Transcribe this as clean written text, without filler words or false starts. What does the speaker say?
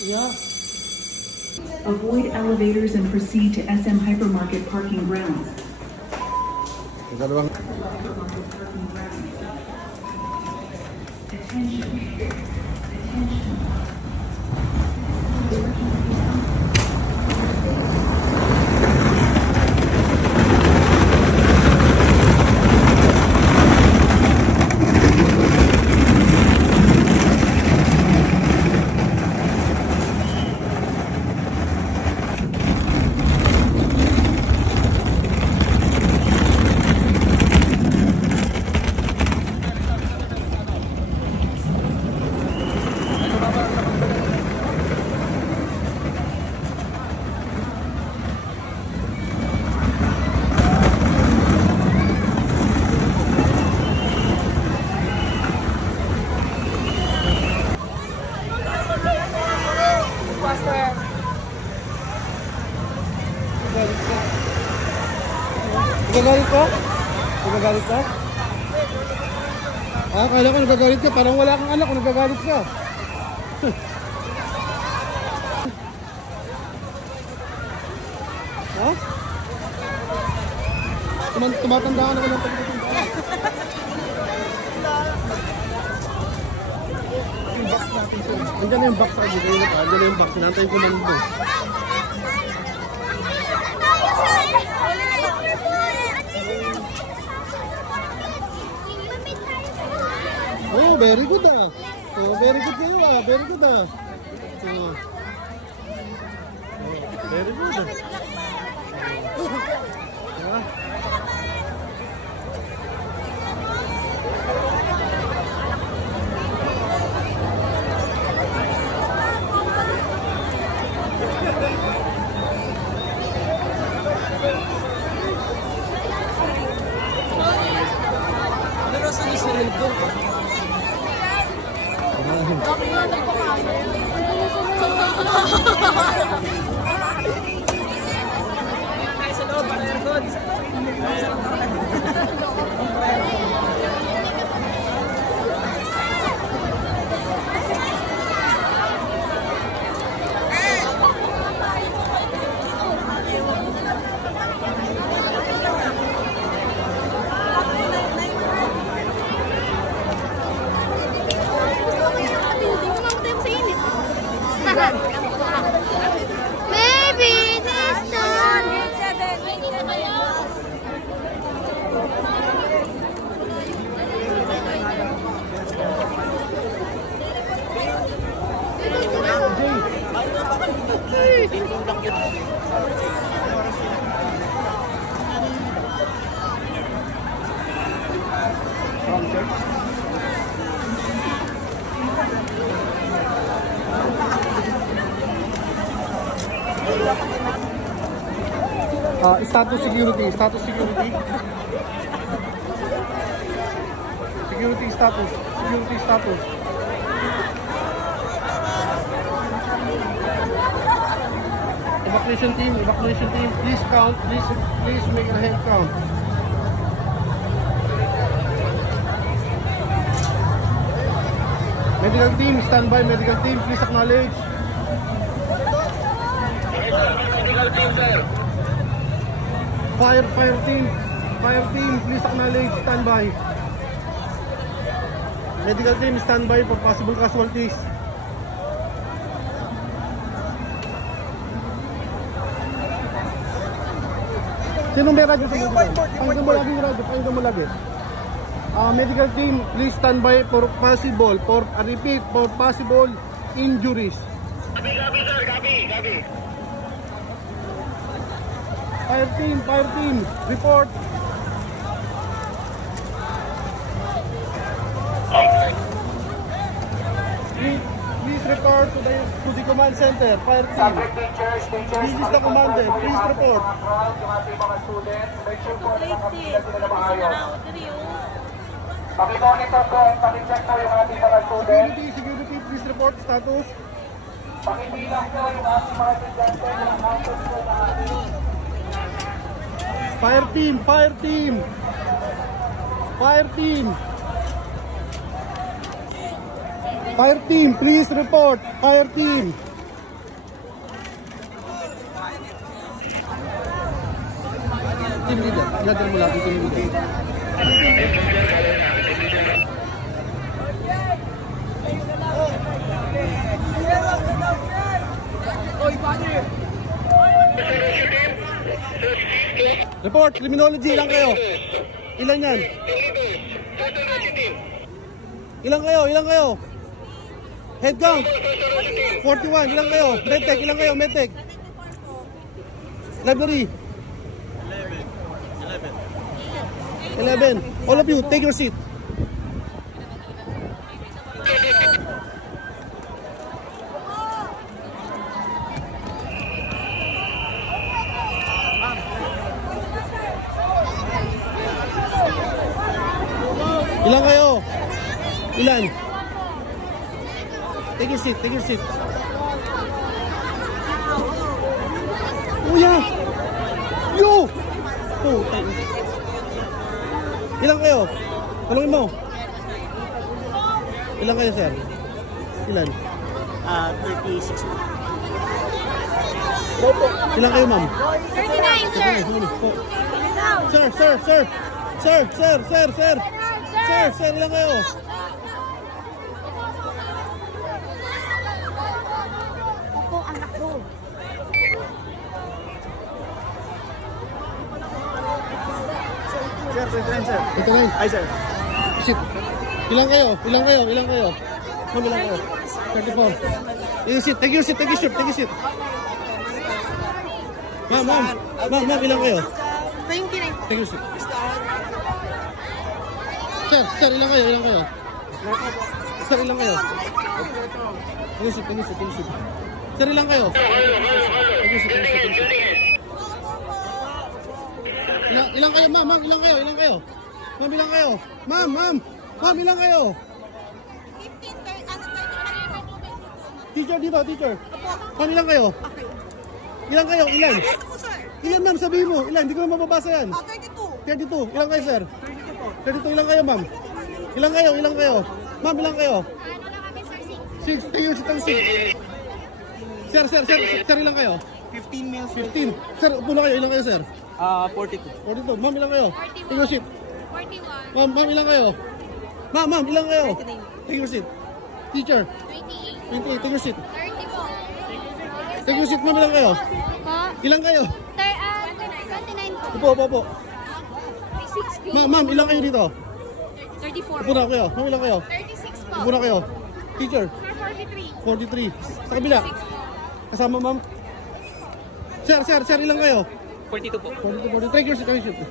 Yeah. Avoid elevators and proceed to SM Hypermarket parking grounds. Attention. Nagagalit ka? Nagagalit ka? Ah, kala ko nagagalit ka. Parang wala kang anak kung nagagalit ka. Ha? Tumatanda ka na lang pagkakita. Yung box natin sir. Andiyan na yung box sa dito. Andiyan na yung box. Nantayin ko lang ito. Oh, very good ah. Oh, very good kayo ah. Very good ah. Oh. Very good ah. Ah. Ano rasa ni Cyril ko? Ay, sa loob, para aircon. Baby, this done. Status security. Status security. Security status. Security status. Evacuation team. Evacuation team. Please count. Please make the head count. Medical team, standby. Medical team, please acknowledge. Medical team, sir. Fire team, please acknowledge, standby. Medical team, standby for possible casualties. Sino may radyo sa medical? Pakinggan mo lagi yung radyo, pakinggan mo lagi. Medical team, please standby for possible, repeat, for possible injuries. Copy, sir, copy. Fire team, report. Okay. Please report to the command center. Fire team. Subject teachers, This is the commander. Please report. Yung ating mga students, make sure po na nakapila sila na maayos. Paki-monitor po at paki-check po yung ating mga students. Security, please report status. Pakibilang po yung ating mga estudyante na nakapos po na ating. Fire team, please report. Fire team. Team leader. Gather mo lahat yung team leader. Report, criminology, ilang kayo? Ilan yan? Ilang kayo? Ilang kayo? Head count? 41, ilang kayo? Medtech, ilang kayo? Medtech? Library? 11. All of you, take your seat. Ilan kayo? Ilan? Take your seat, take your seat. Kuya! Yo! Oh, ilan kayo? Tanungin mo. Ilan kayo, sir? Ilan? 36. Ilan kayo, ma'am? 39, sir. Sir, sir, sir. Sir, sir, sir, sir. Sir, sir, ilan kayo? Opo, anak ko. Sir, 29, sir. Ito na yun. Ay, sir. Sit. Ilan kayo? Ilan kayo? Ilan kayo? Ma'am, ilan kayo? 34. Take your seat, take your seat, take your seat, take your seat. Ma'am, ma'am. Ma'am, ma'am, ilan kayo? 29. Take your seat. Sir, sir, ilan kayo? Ilan kayo? Sir, ilan kayo? Take your seat, take your seat, take your seat. Sir, ilan kayo? Take your seat, take your seat, take your seat. Ilan kayo, ma'am? Ma'am, ilan kayo? Ilan kayo? Ma'am, ilan kayo? Ma'am, ma'am. Ma'am, ilan kayo? 15, Teacher dito, teacher. Ma'am, ilan kayo? Ilan kayo? Ilan? Ilan, ma'am? Sabihin mo. Ilan? Hindi ko na mababasa yan. 32. 32. Ilan kayo, sir? 32. Ilan kayo, ma'am? Ilan kayo? Ilan kayo? Ma'am, ilan kayo? 6. Tingin si Tang 6. Sir, sir, sir. Sir, ilan kayo? 15 meals. 15. Sir, upo na kayo. Ilan kayo, sir? 42. 42. Ma'am, ilan kayo? 41. Take your seat. 41. Ma'am, ma'am, ilan kayo? Ma'am, ma'am, ilan kayo? Take your seat. Teacher. 28. 28. Take your seat. 34. Take your seat, ma'am, ilan kayo? Po? Ilan kayo? 29 po. Upo, upo, upo. 60. Ma'am, ma'am, ilan kayo dito? 34. Upo na kayo. Ma'am, ilan kayo? 36 po. Upo na kayo. Teacher. Sir, 43. 43. Sa kabila. Kasama, ma'am. Sir, sir, sir, ilan kayo? 42 po. 42, 43. Take your seat, take your seat.